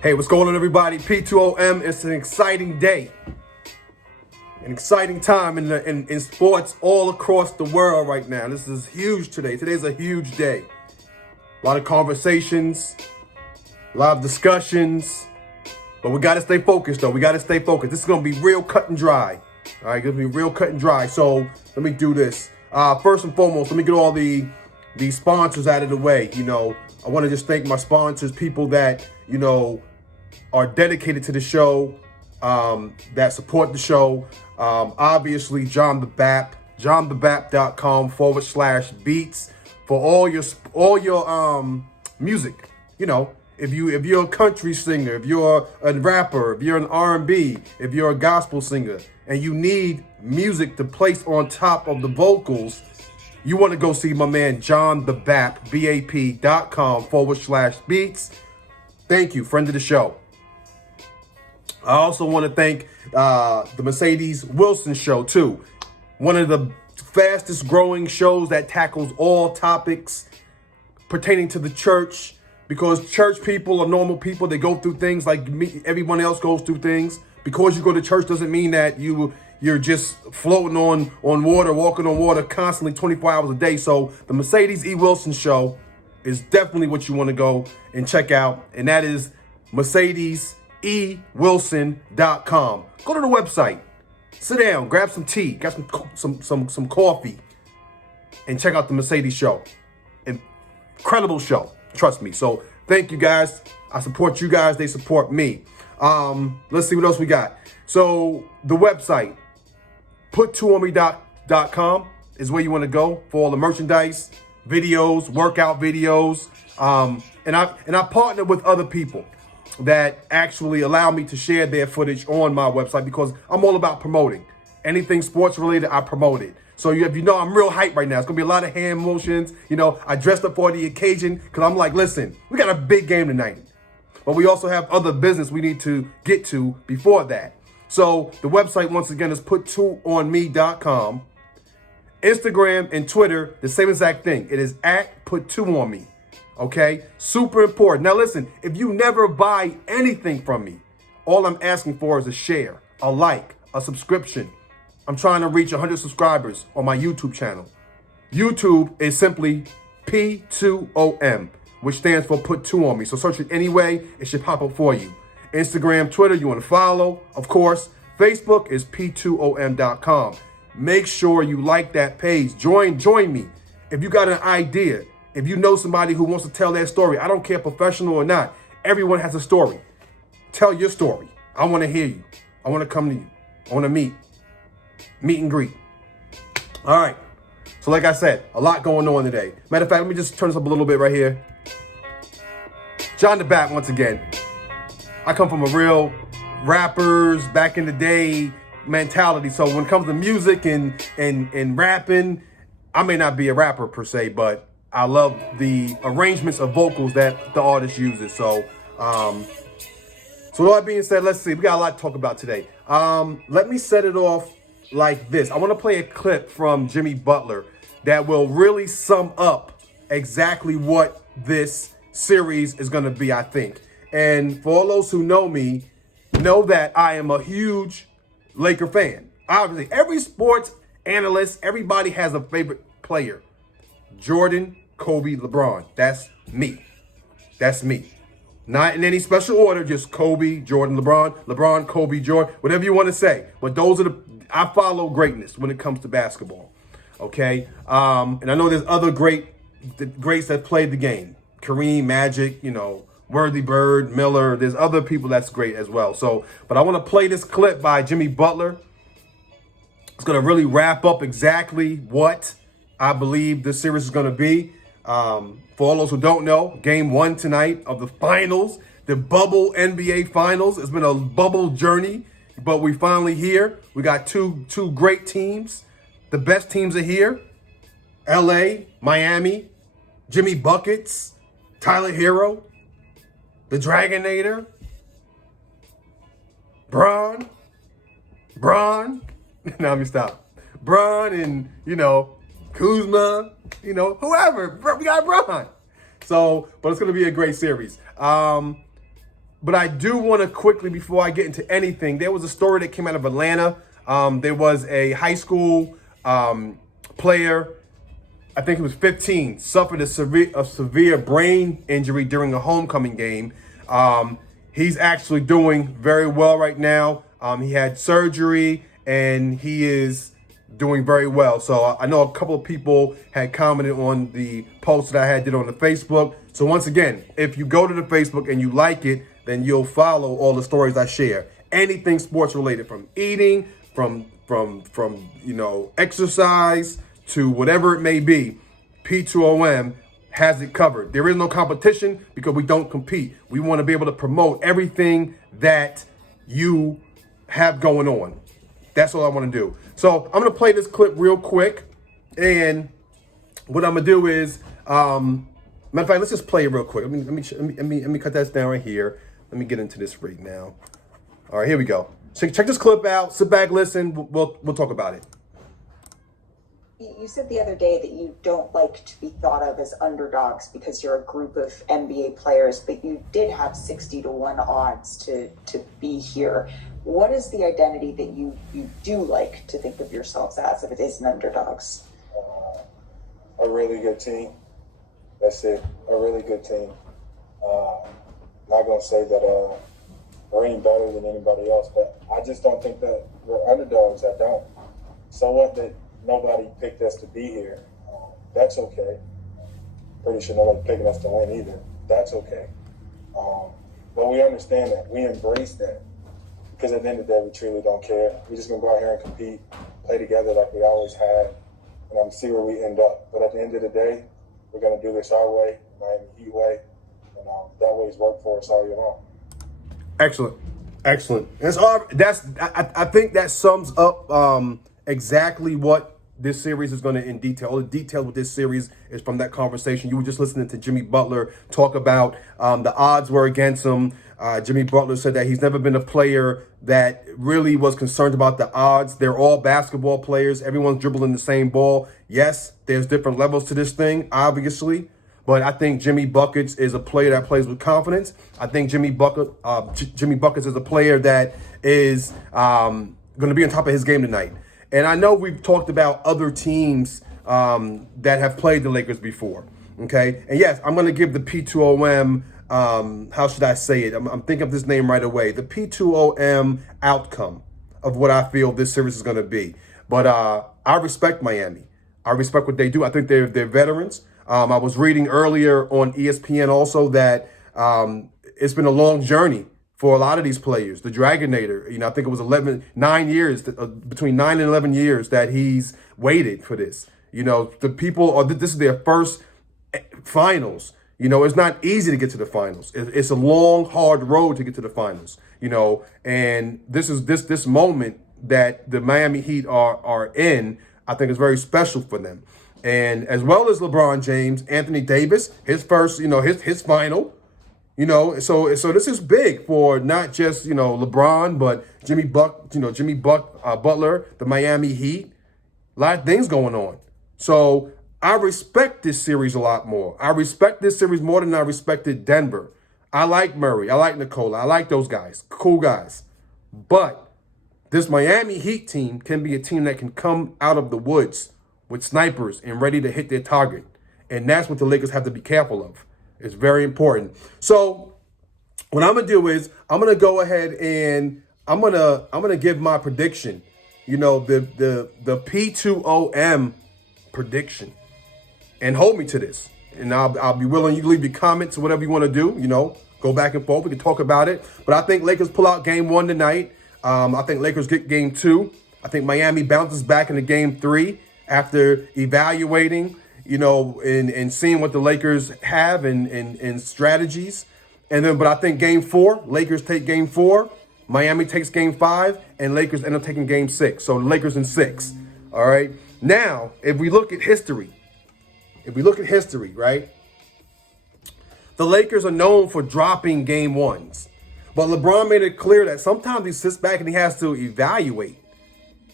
Hey, what's going on, everybody? P2oM. It's an exciting day, an exciting time in sports all across the world right now. This is huge today. Today's a huge day. A lot of conversations, a lot of discussions, but we got to stay focused, though. We got to stay focused. This is going to be real cut and dry. All right, going to be real cut and dry. So let me do this. First and foremost, let me get all the sponsors out of the way. I want to just thank my sponsors, people that, are dedicated to the show, that support the show. Obviously, John the Bap, johnthebap.com/beats for all your music. If you're a country singer, if you're a rapper, if you're an R&B, if you're a gospel singer, and you need music to place on top of the vocals, you want to go see my man John the Bap, BAP.com/beats. Thank you, friend of the show. I also want to thank the Mercedes Wilson Show, too. One of the fastest growing shows that tackles all topics pertaining to the church, because church people are normal people. They go through things like me, everyone else goes through things. Because you go to church doesn't mean that you're just floating on water, walking on water constantly 24 hours a day. So the Mercedes E. Wilson Show is definitely what you want to go and check out. And that is MercedesEWilson.com. Go to the website, sit down, grab some tea, grab some coffee, and check out the Mercedes Show. Incredible show, trust me. So thank you guys. I support you guys. They support me. Let's see what else we got. So the website, P2oM.com is where you want to go for all the merchandise, videos, workout videos. And I partner with other people that actually allow me to share their footage on my website, because I'm all about promoting. Anything sports related, I promote it. So if you know, I'm real hype right now. It's going to be a lot of hand motions. I dressed up for the occasion because I'm like, listen, we got a big game tonight. But we also have other business we need to get to before that. So the website, once again, is P2onme.com. Instagram and Twitter, the same exact thing. It is at P2onme. Okay? Super important. Now listen, if you never buy anything from me, all I'm asking for is a share, a like, a subscription. I'm trying to reach 100 subscribers on my YouTube channel. YouTube is simply P2oM, which stands for Put Two On Me. So search it anyway, it should pop up for you. Instagram, Twitter, you want to follow, of course. Facebook is P2oM.com. Make sure you like that page. Join me. If you got an idea, if you know somebody who wants to tell their story, I don't care professional or not. Everyone has a story. Tell your story. I want to hear you. I want to come to you. I want to meet and greet. All right. So like I said, a lot going on today. Matter of fact, let me just turn this up a little bit right here. John the Bat, once again. I come from a real rappers back in the day mentality. So when it comes to music and rapping, I may not be a rapper per se, but I love the arrangements of vocals that the artist uses. So with all that being said, let's see. We got a lot to talk about today. Let me set it off like this. I want to play a clip from Jimmy Butler that will really sum up exactly what this series is going to be, I think. And for all those who know me, know that I am a huge Laker fan. Obviously, every sports analyst, everybody has a favorite player. Jordan, Kobe, LeBron. That's me. That's me. Not in any special order, just Kobe, Jordan, LeBron, Kobe, Jordan, whatever you want to say. But those are I follow greatness when it comes to basketball. Okay? And I know there's other greats that played the game. Kareem, Magic, Worthy Bird, Miller. There's other people that's great as well. But I want to play this clip by Jimmy Butler. It's going to really wrap up exactly what I believe this series is going to be. For all those who don't know, game 1 tonight of the finals, the bubble NBA finals. It's been a bubble journey, but we finally here. We got two great teams. The best teams are here. LA, Miami, Jimmy Buckets, Tyler Hero, the Dragonator, Bron. Now let me stop. Bron and, Kuzma, whoever. We got Bron. But it's going to be a great series. But I do want to quickly, before I get into anything, there was a story that came out of Atlanta. There was a high school player, I think he was 15, suffered a severe brain injury during a homecoming game. He's actually doing very well right now. He had surgery and he is doing very well. So I know a couple of people had commented on the post that I did on the Facebook. So once again, if you go to the Facebook and you like it, then you'll follow all the stories I share. Anything sports related, from eating, from exercise to whatever it may be, P2oM has it covered. There is no competition because we don't compete. We want to be able to promote everything that you have going on. That's all I want to do. So I'm going to play this clip real quick. And what I'm going to do is, matter of fact, let's just play it real quick. Let me cut that down right here. Let me get into this right now. All right, here we go. So check this clip out. Sit back, listen. We'll talk about it. You said the other day that you don't like to be thought of as underdogs because you're a group of NBA players, but you did have 60-1 odds to be here. What is the identity that you do like to think of yourselves as if it isn't underdogs? A really good team. That's it. A really good team. Not going to say that we're any better than anybody else, but I just don't think that we're underdogs. I don't. So what that nobody picked us to be here. That's okay. Pretty sure nobody picking us to win either. That's okay. But we understand that. We embrace that. Because at the end of the day, we truly don't care. We're just going to go out here and compete, play together like we always have, and see where we end up. But at the end of the day, we're going to do this our way, Miami Heat way, and that way's worked for us all year long. Excellent. Excellent. I think that sums up exactly what this series is going to in detail. All the details with this series is from that conversation. You were just listening to Jimmy Butler talk about the odds were against him. Jimmy Butler said that he's never been a player that really was concerned about the odds. They're all basketball players. Everyone's dribbling the same ball. Yes, there's different levels to this thing, obviously. But I think Jimmy Buckets is a player that plays with confidence. I think Jimmy Buckets is a player that is going to be on top of his game tonight. And I know we've talked about other teams that have played the Lakers before, okay? And yes, I'm going to give the P2oM, how should I say it? I'm thinking of this name right away. The P2oM outcome of what I feel this series is going to be. But I respect Miami. I respect what they do. I think they're veterans. I was reading earlier on ESPN also that it's been a long journey for a lot of these players. The Dragonator, I think it was 9 years, between 9 and 11 years that he's waited for this. The people this is their first finals. It's not easy to get to the finals. It's a long, hard road to get to the finals. And this is this moment that the Miami Heat are in. I think is very special for them. And as well as LeBron James, Anthony Davis, his first, his final. So this is big for not just, LeBron, but Jimmy Butler, the Miami Heat. A lot of things going on. So I respect this series a lot more. I respect this series more than I respected Denver. I like Murray. I like Nikola. I like those guys. Cool guys. But this Miami Heat team can be a team that can come out of the woods with snipers and ready to hit their target. And that's what the Lakers have to be careful of. It's very important. So what I'm gonna do is I'm gonna go ahead and I'm gonna give my prediction. The P2oM prediction, and hold me to this. And I'll be willing you to leave your comments or whatever you want to do. Go back and forth. We can talk about it. But I think Lakers pull out game 1 tonight. I think Lakers get game 2. I think Miami bounces back into game 3 after evaluating. And seeing what the Lakers have and strategies. But I think game 4, Lakers take game 4, Miami takes game 5, and Lakers end up taking game 6. So the Lakers in 6. All right. Now, if we look at history, right? The Lakers are known for dropping game 1s. But LeBron made it clear that sometimes he sits back and he has to evaluate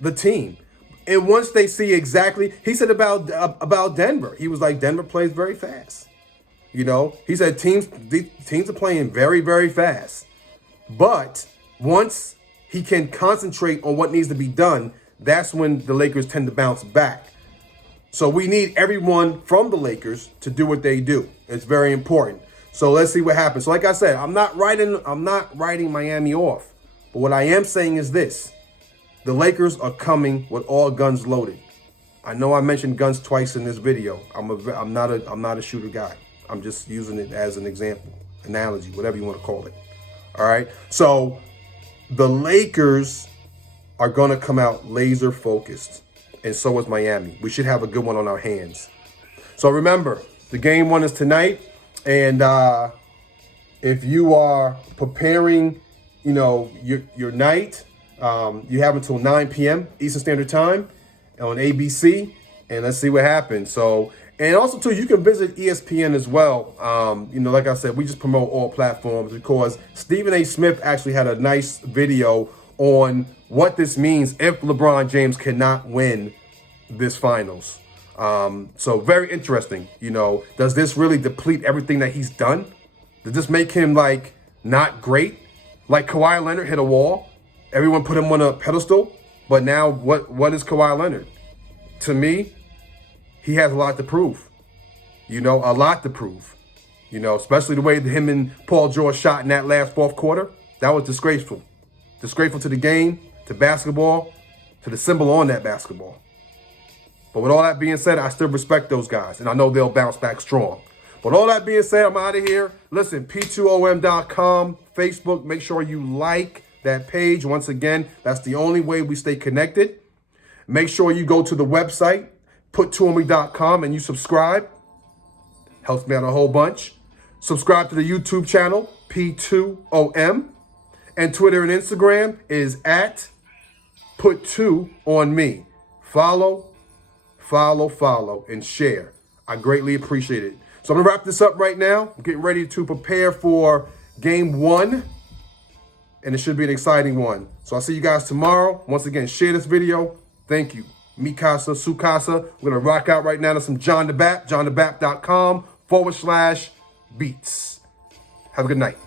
the team. And once they see exactly, he said about Denver, he was like, Denver plays very fast. He said teams are playing very, very fast. But once he can concentrate on what needs to be done, that's when the Lakers tend to bounce back. So we need everyone from the Lakers to do what they do. It's very important. So let's see what happens. So like I said, I'm not writing Miami off. But what I am saying is this. The Lakers are coming with all guns loaded. I know I mentioned guns twice in this video. I'm not a shooter guy. I'm just using it as an example, analogy, whatever you want to call it. All right. So the Lakers are going to come out laser focused, and so is Miami. We should have a good one on our hands. So remember, the game 1 is tonight, and if you are preparing, your night, you have until 9 p.m. Eastern Standard Time on ABC, and let's see what happens. So, and also too, you can visit ESPN as well. Like I said, we just promote all platforms because Stephen A. Smith actually had a nice video on what this means if LeBron James cannot win this finals. So very interesting. Does this really deplete everything that he's done? Does this make him like not great? Like Kawhi Leonard hit a wall. Everyone put him on a pedestal. But now what is Kawhi Leonard? To me, he has a lot to prove. A lot to prove. Especially the way that him and Paul George shot in that last fourth quarter. That was disgraceful. Disgraceful to the game, to basketball, to the symbol on that basketball. But with all that being said, I still respect those guys, and I know they'll bounce back strong. But all that being said, I'm out of here. Listen, P2oM.com, Facebook, make sure you like that page. Once again, that's the only way we stay connected. Make sure you go to the website, P2oM.com, and you subscribe. Helps me out a whole bunch. Subscribe to the YouTube channel, P2oM. And Twitter and Instagram is at Put2on me. Follow, and share. I greatly appreciate it. So I'm going to wrap this up right now. I'm getting ready to prepare for game 1. And it should be an exciting one. So I'll see you guys tomorrow. Once again, share this video. Thank you. Mikasa, Sukasa. We're going to rock out right now to some John the Bap, johnthebap.com/beats. Have a good night.